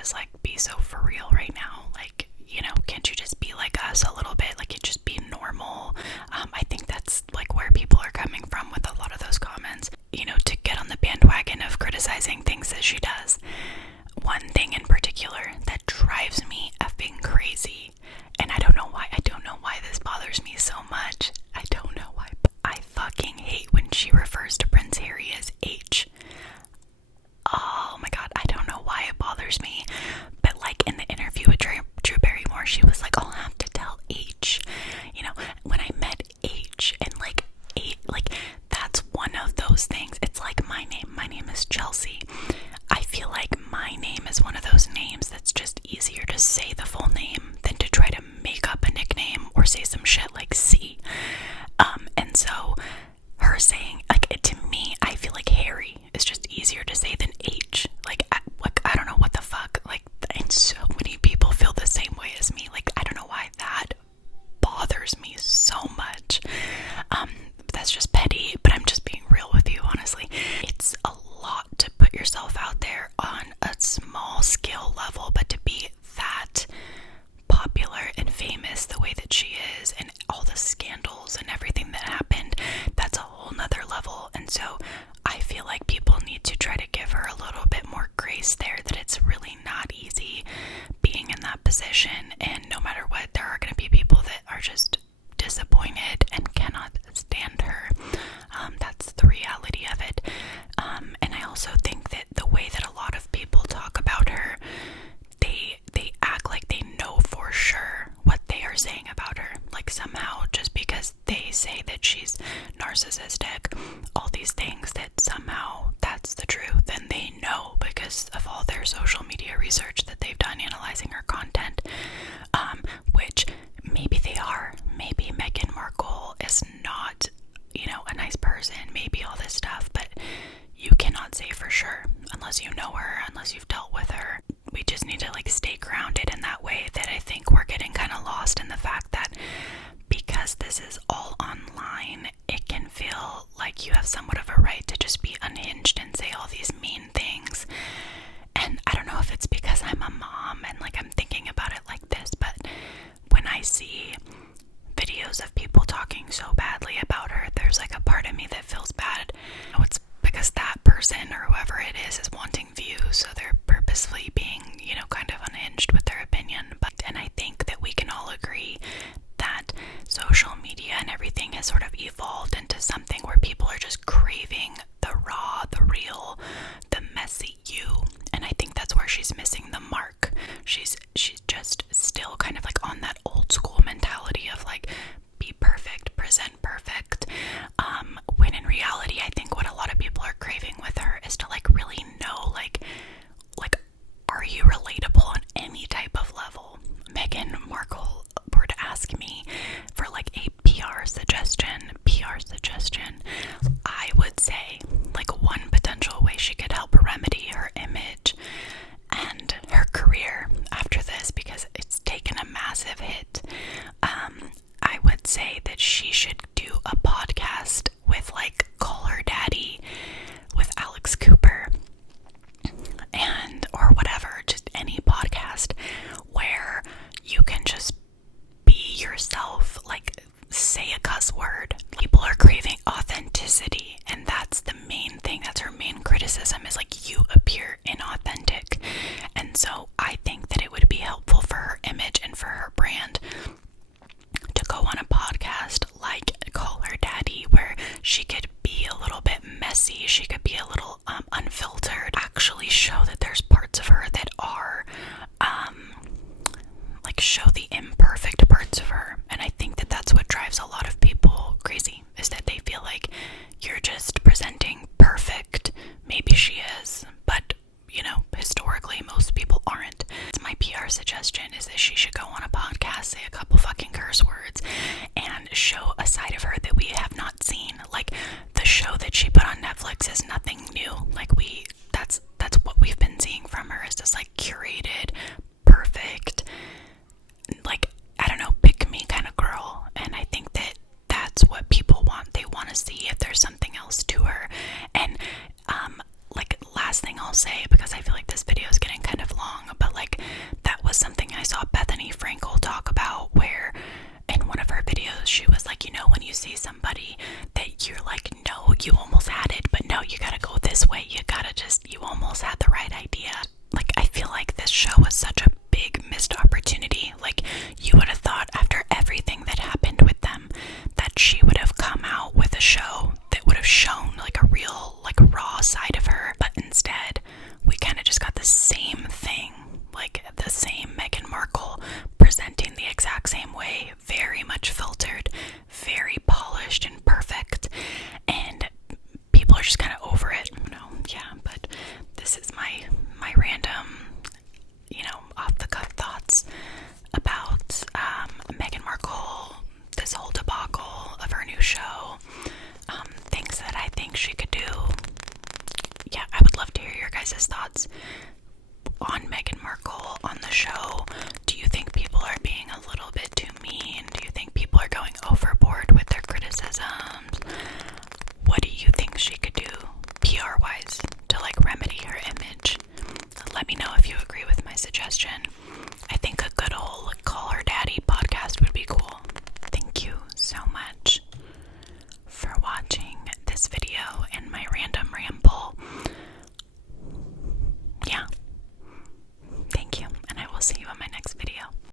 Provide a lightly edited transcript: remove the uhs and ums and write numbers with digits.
is, like, be so for real right now. Like, you know, can't you just be like us a little bit? Like, it just be normal. I think that's like where people are coming from with a lot of those comments, you know, to get on the bandwagon of criticizing things that she does. One thing in particular that drives me effing crazy, and I don't know why this bothers me so much. I don't know why, but I fucking hate when she refers to Prince Harry as H. Oh my god, I don't know why it bothers me, but like in the interview with Drew Barrymore, she was like, I'll have to tell H. You know, when I met H, and like that's one of those things. It's like my name is Chelsea. I feel like my name is one of those names that's just easier to say the full name than to try to make up a nickname or say some shit like C. And so her saying, like, to me, I feel like Harry is just easier to say than H. Like I don't know what the fuck. Like, and so many people feel the same way as me. Like, I don't know why that bothers me so much. That's just petty, but I'm just being real with you, honestly. It's a lot to put yourself out there on a small scale level, but to be that popular and famous the way that she is, and all the scandals and everything that happened, that's a whole nother level. And so I feel like people need to try to give her a little bit more grace there, that it's really not easy being in that position, and no matter what, there are going to be people that are just disappointed and cannot stand her. That's the reality of it. And I also think that the way that a lot of people talk about her, they act like they know for sure what they are saying about her. Like, somehow, just because they say that she's narcissistic, all these things, that somehow that's the truth, and they know because of all their social media research that they've done analyzing her content, which maybe they are. Maybe Meghan Markle is not, you know, a nice person, maybe all this stuff, but you cannot say for sure unless you know her, unless you've dealt with her. We just need to, like, stay grounded in that way. That I think we're getting kind of lost in the fact that because this is all online, it can feel like you have somewhat of a right to just be unhinged and say all these mean things. And I don't know if it's because I'm a mom and, like, I'm thinking about it like this, but when I see videos of people talking so badly about her, there's like a part of me that feels bad. Oh, it's because that person or whoever it is wanting views, so they're purposefully being, you know, kind of unhinged with their opinion. And I think that we can all agree that social media and everything has sort of evolved into something where people are just craving the raw, the real, the messy you. And I think that's where she's missing the mark. She's just still kind of like on that old school mentality of like, be perfect, present perfect. When in reality, I think what a lot of people are craving with her is to like really know, like, are you relatable on any type of level? Meghan Markle were to ask me for like a PR suggestion, I would say like one potential way she could help remedy her image and her career after this, because it's taken a massive hit. I would say that she should do a podcast with like Call Her Daddy with Alex Cooper, and or whatever, just any podcast where you can just be yourself, like say a cuss word. People are craving authenticity, and that's the main thing. That's her main criticism, is like, you appear inauthentic. And so I think that it would be helpful for her image and for her brand to go on a podcast like Call Her Daddy, where she could be a little bit messy, she could be a little unfiltered, actually show that there's parts of her that are like, show the imperfect parts of her. And I think that that's what drives a lot of people crazy, is that they feel like you're just presenting perfect. Maybe she is, but you know, historically most people aren't. My PR suggestion is that she should go on a podcast, say a couple fucking curse words,